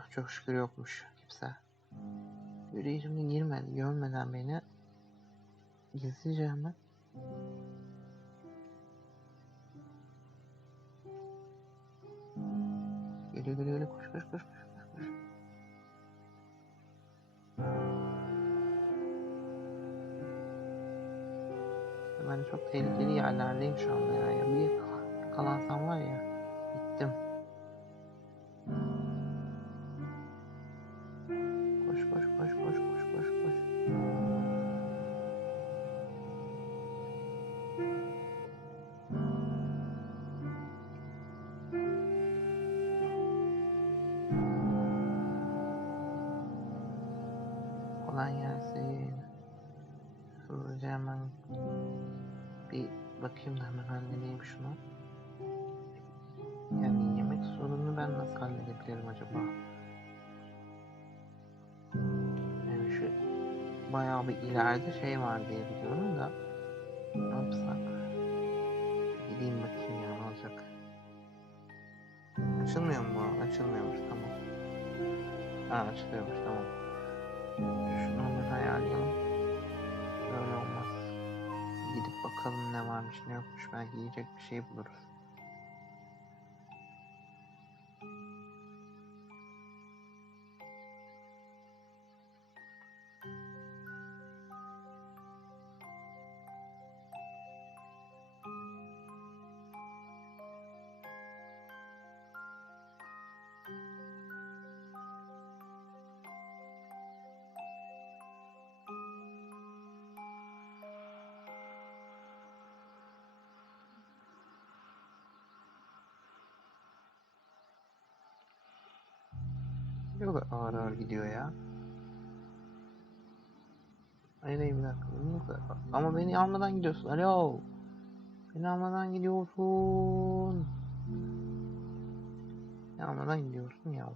Ah, çok şükür yokmuş kimse. Yüreğime girmedi, görmeden beni gizlice hemen Geliyor geliyor geliyor koş koş koş koş koş koş. Ben çok tehlikeli yerlerdeyim şu anda ya. bir yakalansam var ya Kolay gelsin. Hızlıca hemen bir bakayım da hemen halledeyim şunu. Yani yemek sorununu ben nasıl halledebilirim acaba? Yani şu bayağı bir ileride şey var diye biliyorum da ne yapsak? Gideyim bakayım ya ne olacak? Açılmıyor mu? Açılmıyormuş tamam. Ha açılıyormuş tamam. Şunu hemen ayarlayalım. Böyle olmaz. Gidip bakalım ne varmış ne yokmuş. Belki yiyecek bir şey buluruz. Ne kadar ağır ağır gidiyor ya. Hayır hayır bir dakika. Ama beni almadan gidiyorsun. Alo. Beni almadan gidiyorsun. Beni almadan gidiyorsun ya.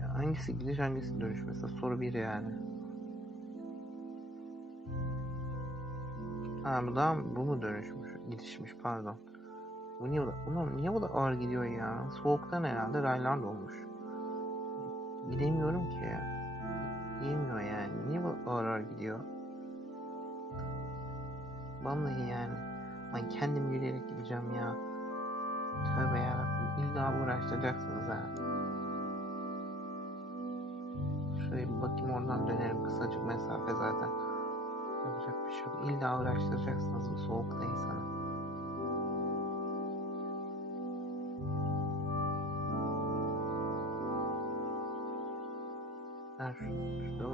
ya hangisi gidiş hangisi dönüş mesela soru bir yani. Ha bu da bu mu dönüşmüş? Gidişmiş pardon. Bu niye bu da, niye bu da ağır gidiyor ya? Soğuktan herhalde raylar dolmuş. Gidemiyorum ki. Gidemiyor yani. Niye bu ağır ağır gidiyor? Vallahi yani. Ben kendim yürüyerek gideceğim ya. Tövbe yarabbim. İlla uğraştıracaksınız ha. Şöyle bir bakayım oradan dönerim. Kısacık mesafe zaten. Yapacak bir şey yok. İlla uğraştıracaksınız bu soğukta insanı. Ha, şu- şurada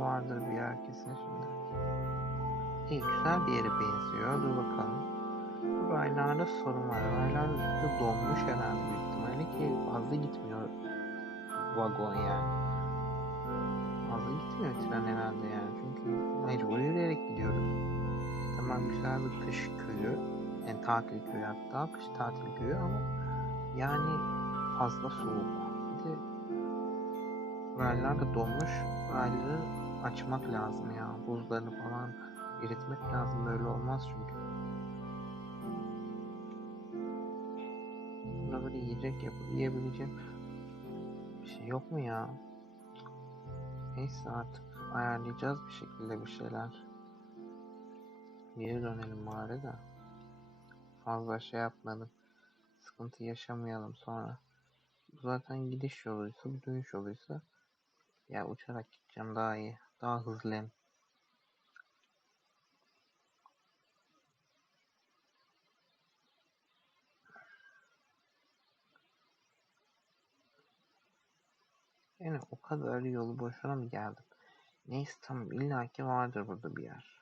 var bir yer kesin şimdi. İyi güzel bir yere benziyor. Dur bakalım. Raylarda sorun var. Raylar donmuş herhalde büyük ihtimalle ki fazla gitmiyor vagon yani. Fazla gitmiyor tren herhalde yani. Çünkü mecbur yürüyerek gidiyoruz. Tamam güzel bir kış köyü. Yani tatil köyü hatta. Kış tatil köyü ama yani fazla soğuk. Bir de donmuş. Rayları açmak lazım ya. Buzlarını falan eritmek lazım. Böyle olmaz çünkü. Burada böyle yiyecek yapıp yiyebileceğim bir şey yok mu ya? Neyse artık ayarlayacağız bir şekilde bir şeyler. Geri dönelim bari de. Fazla şey yapmadım. Sıkıntı yaşamayalım sonra. Zaten gidiş yoluysa, dönüş yoluysa ya uçarak gideceğim daha iyi. Daha hızlı hem. Yani o kadar yolu boşuna mı geldim? Neyse tamam illaki vardır burada bir yer.